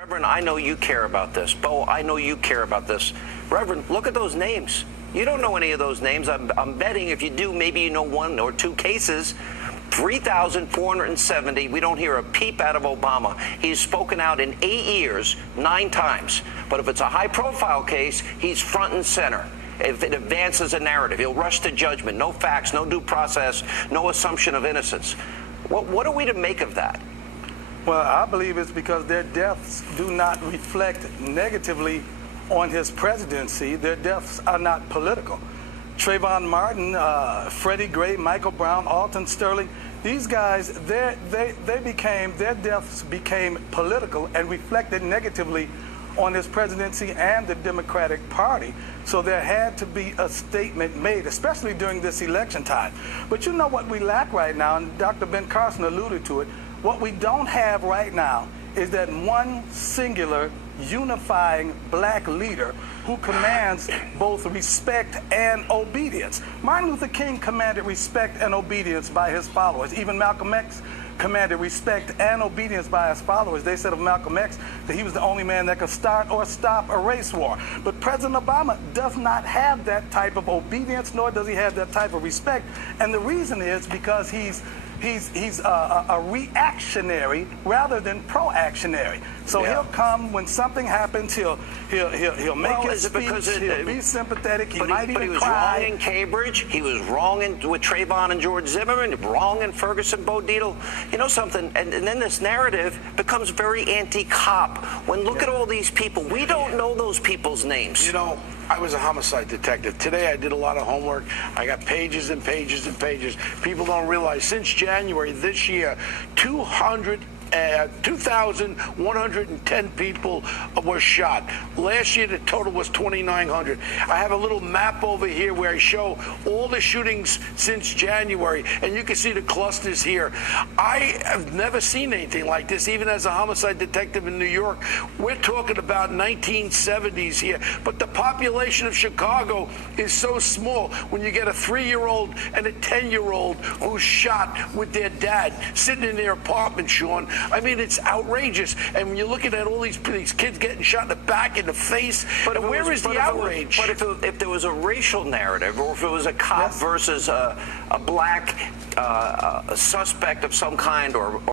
Reverend, I know you care about this. Bo, I know you care about this. Reverend, look at those names. You don't know any of those names. I'm betting if you do, maybe you know one or two cases. 3,470. We don't hear a peep out of Obama. He's spoken out in 8 years, 9 times. But if it's a high-profile case, he's front and center. If it advances a narrative, he'll rush to judgment. No facts, no due process, no assumption of innocence. What are we to make of that? Well, I believe it's because their deaths do not reflect negatively on his presidency. Their deaths are not political. Trayvon Martin, Freddie Gray, Michael Brown, Alton Sterling, these guys, their deaths became political and reflected negatively on his presidency and the Democratic Party. So there had to be a statement made, especially during this election time. But you know what we lack right now, and Dr. Ben Carson alluded to it, what we don't have right now is that one singular unifying black leader who commands both respect and obedience. Martin Luther King commanded respect and obedience by his followers. Even Malcolm X commanded respect and obedience by his followers. They said of Malcolm X that he was the only man that could start or stop a race war. But President Obama does not have that type of obedience, nor does he have that type of respect. And the reason is because he's a reactionary rather than proactionary. So he'll come when something happens. He'll make his speech. He'll be sympathetic. He might even cry. But he was wrong in Cambridge. He was wrong with Trayvon and George Zimmerman. Wrong in Ferguson, Bo Dietl. You know something? And then this narrative becomes very anti-cop. When look at all these people, we don't know those people's names. You know, I was a homicide detective. Today I did a lot of homework. I got pages and pages and pages. People don't realize since January this year, 2,110 people were shot. Last year, the total was 2,900. I have a little map over here where I show all the shootings since January, and you can see the clusters here. I have never seen anything like this, even as a homicide detective in New York. We're talking about 1970s here, but the population of Chicago is so small. When you get a 3-year-old and a 10-year-old who's shot with their dad sitting in their apartment, Sean, I mean, it's outrageous. And when you're looking at all these kids getting shot in the back, in the face, but where is the outrage? But if there was a racial narrative, or if it was a cop versus a black suspect of some kind, or